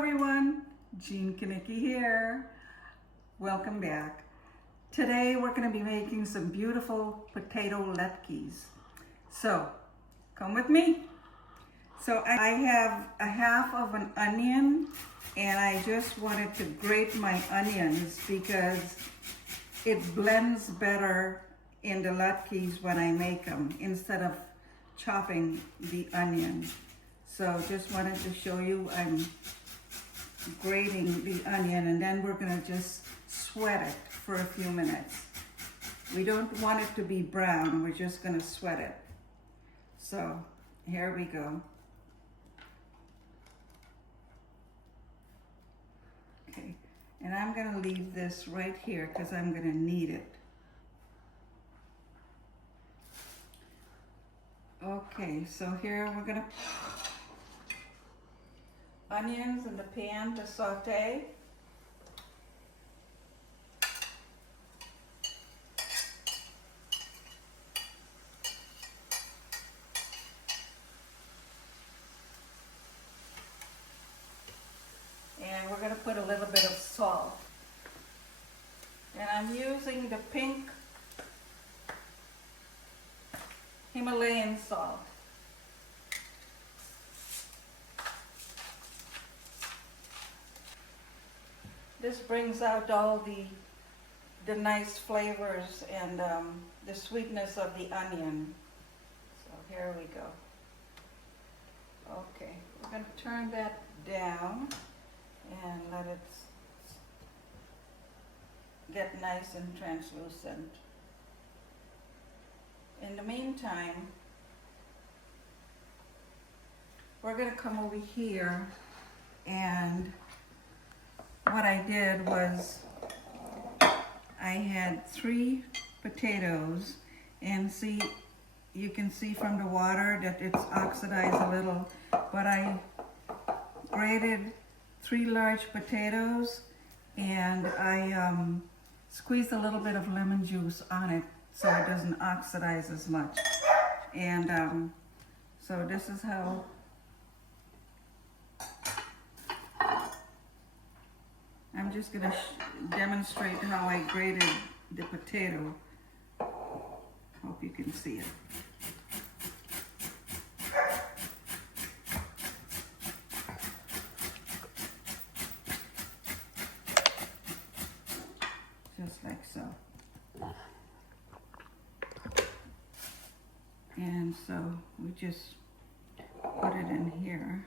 everyone, Jean Kanicki here. Welcome back. Today we're going to be making some beautiful potato latkes. So come with me. So I have a half of an onion and I just wanted to grate my onions because it blends better in the latkes when I make them instead of chopping the onion. So just wanted to show you I'm grating the onion and then we're going to just sweat it for a few minutes. We don't want it to be brown, we're just going to sweat it. So here we go. Okay, and I'm going to leave this right here because I'm going to need it. Okay, so here we're going to onions in the pan to saute. And we're going to put a little bit of salt. And I'm using the pink Himalayan salt. This brings out all the nice flavors and the sweetness of the onion. So here we go. Okay, we're going to turn that down and let it get nice and translucent. In the meantime, we're going to come over here, and what I did was I had 3 potatoes, and see, you can see from the water that it's oxidized a little, but I grated 3 large potatoes and I squeezed a little bit of lemon juice on it so it doesn't oxidize as much. And so this is how I'm just going to demonstrate how I grated the potato. Hope you can see it. Just like so. And so we just put it in here.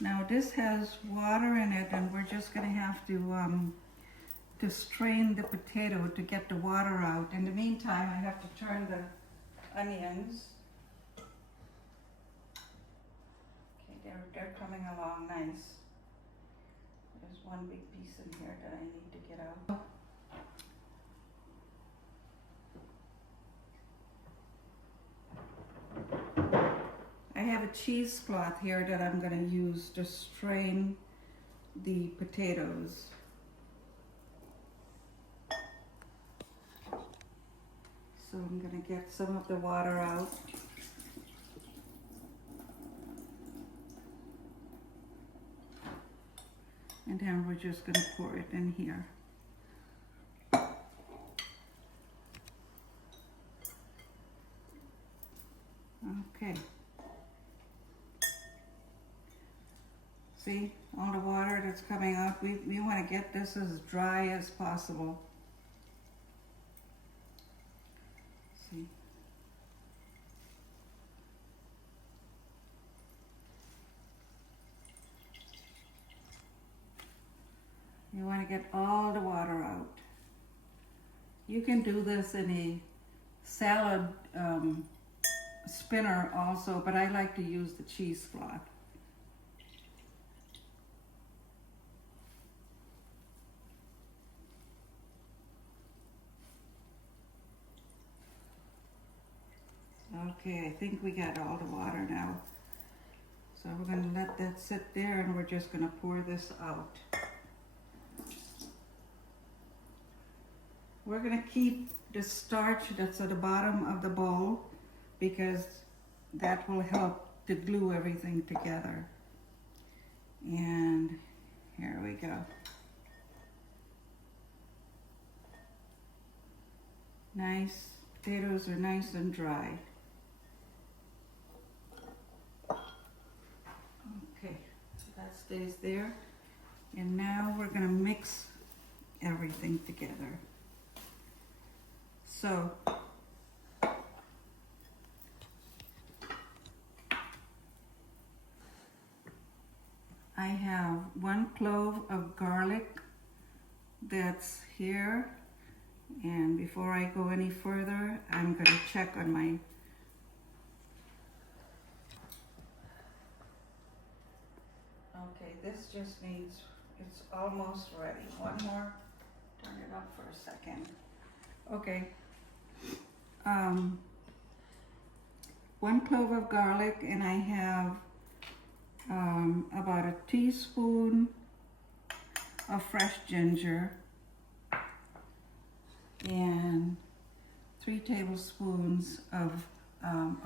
Now this has water in it, and we're just going to have to strain the potato to get the water out. In the meantime, I have to turn the onions. Okay, they're coming along nice. There's one big piece in here that I need to get out. I have a cheesecloth here that I'm going to use to strain the potatoes. So I'm going to get some of the water out. And then we're just going to pour it in here. Okay. See, all the water that's coming out, we want to get this as dry as possible. See. You want to get all the water out. You can do this in a salad spinner also, but I like to use the cheesecloth. Okay, I think we got all the water now. So we're going to let that sit there and we're just going to pour this out. We're going to keep the starch that's at the bottom of the bowl because that will help to glue everything together. And here we go. Nice, potatoes are nice and dry. Okay, so that stays there. And now we're gonna mix everything together. So, I have 1 clove of garlic that's here. And before I go any further, I'm going to check on my okay, this just needs, it's almost ready. One more, turn it up for a second. Okay. 1 clove of garlic, and I have about a teaspoon of fresh ginger and 3 tablespoons of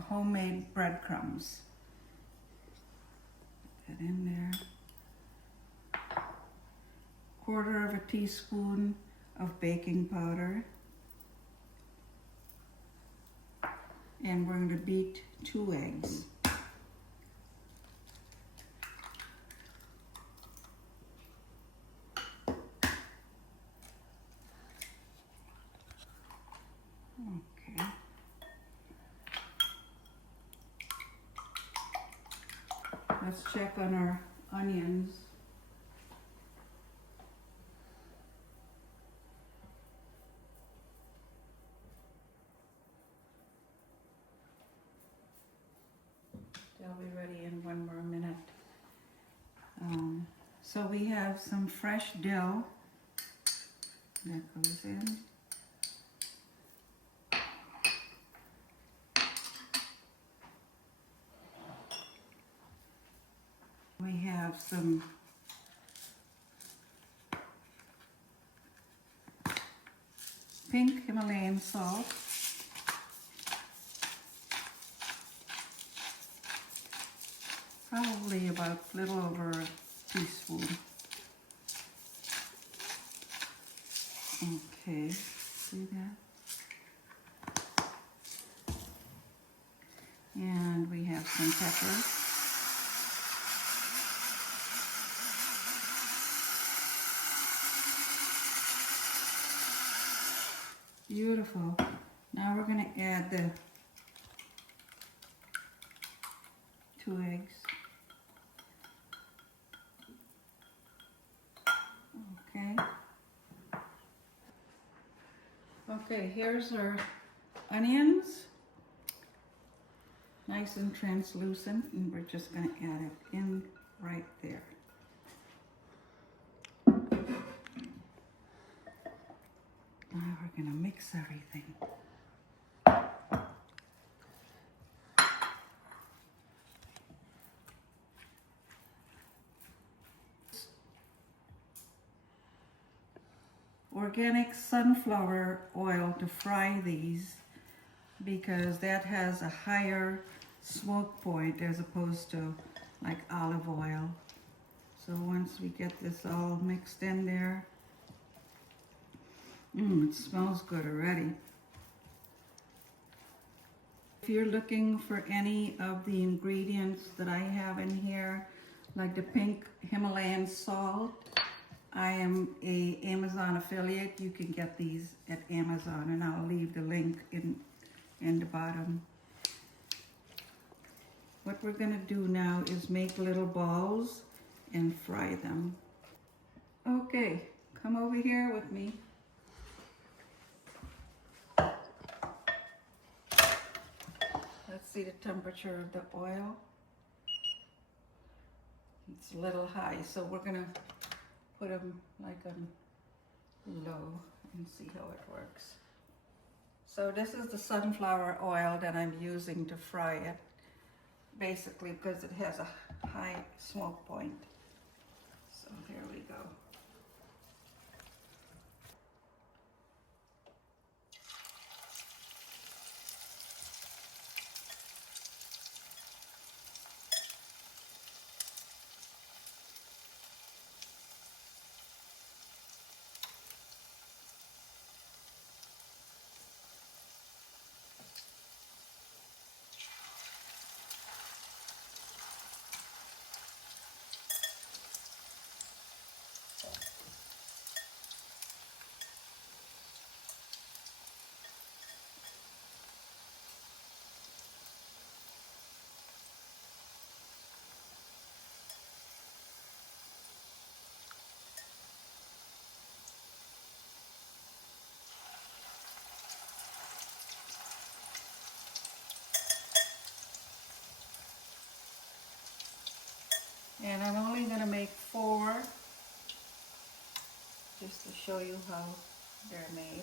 homemade breadcrumbs. Put that in there. 1/4 of a teaspoon of baking powder. And we're going to beat 2 eggs. Okay. Let's check on our onions. They'll be ready in 1 more minute. So we have some fresh dill that goes in. We have some pink Himalayan salt. Probably about a little over a teaspoon. Okay, see that? And we have some pepper. Beautiful. Now we're going to add the 2 eggs. Okay. Okay, here's our onions. Nice and translucent, and we're just going to add it in right there. Now we're going to mix everything. Organic sunflower oil to fry these because that has a higher smoke point as opposed to like olive oil. So once we get this all mixed in there, it smells good already. If you're looking for any of the ingredients that I have in here, like the pink Himalayan salt, I am a Amazon affiliate. You can get these at Amazon, and I'll leave the link in the bottom. What we're gonna do now is make little balls and fry them. Okay, come over here with me. Let's see the temperature of the oil. It's a little high, so we're gonna put them like on low and see how it works. So this is the sunflower oil that I'm using to fry it, basically because it has a high smoke point. So here we go. And I'm only going to make 4 just to show you how they're made.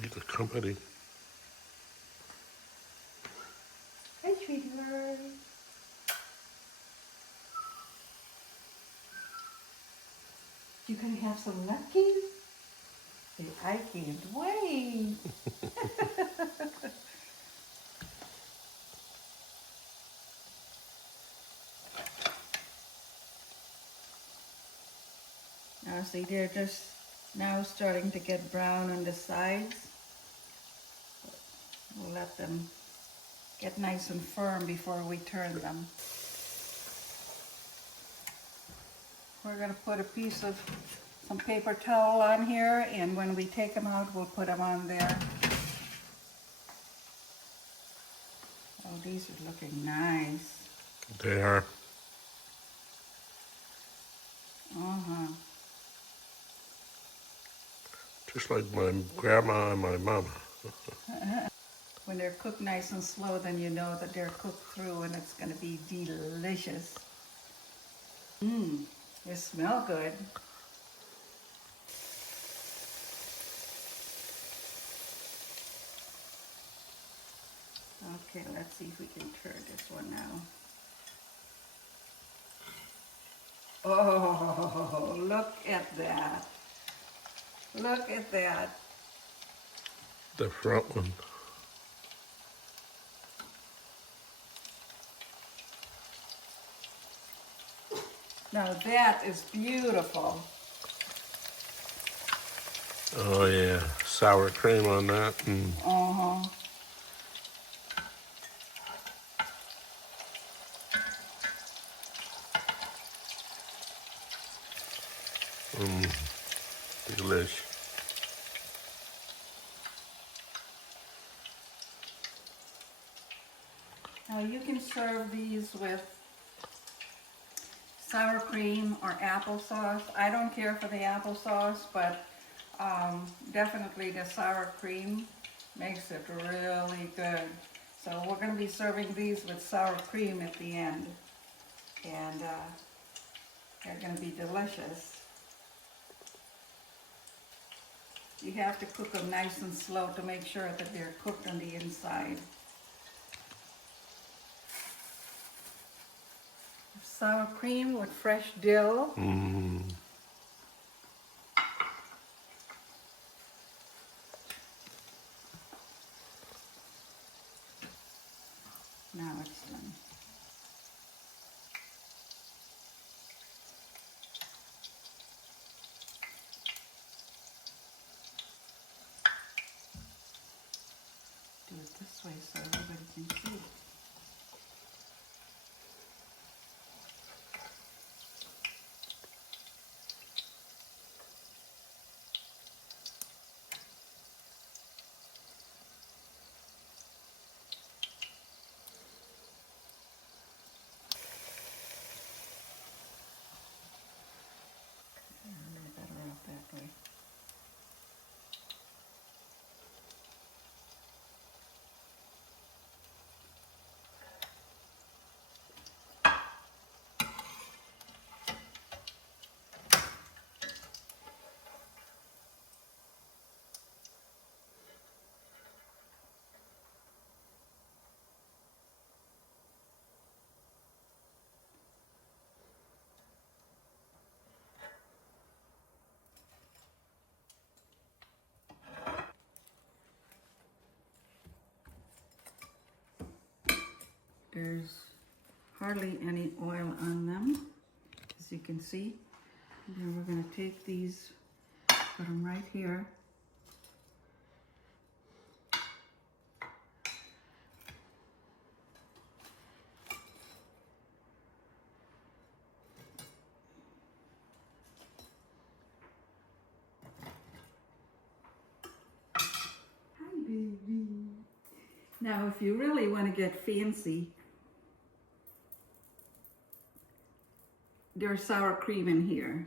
Need the company. Hey, sweetheart. You gonna have some Latkes? I can't wait. Now see, they're just now starting to get brown on the sides. We'll let them get nice and firm before we turn them. We're going to put a piece of some paper towel on here, and when we take them out, we'll put them on there. Oh, these are looking nice. They are. Uh-huh. Just like my grandma and my mama. When they're cooked nice and slow, then you know that they're cooked through and it's going to be delicious. Mmm, they smell good. Okay, let's see if we can turn this one now. Oh, look at that. Look at that. The front one. Now that is beautiful. Oh yeah, sour cream on that. And Uh-huh. delish. Now you can serve these with sour cream or applesauce. I don't care for the applesauce, but definitely the sour cream makes it really good. So we're going to be serving these with sour cream at the end, and they're going to be delicious. You have to cook them nice and slow to make sure that they're cooked on the inside. Sour cream with fresh dill. Now it's done. Do it this way so everybody can see. A little better off that way. There's hardly any oil on them, as you can see. And then we're going to take these, put them right here. Hi, baby. Now, if you really want to get fancy, there's sour cream in here.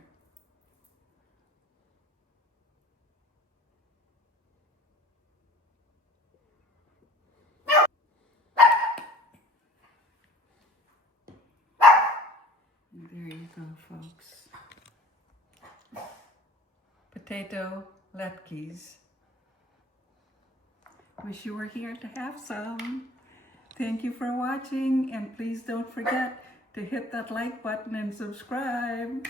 There you go, folks. Potato latkes. Wish you were here to have some. Thank you for watching, and please don't forget to hit that like button and subscribe.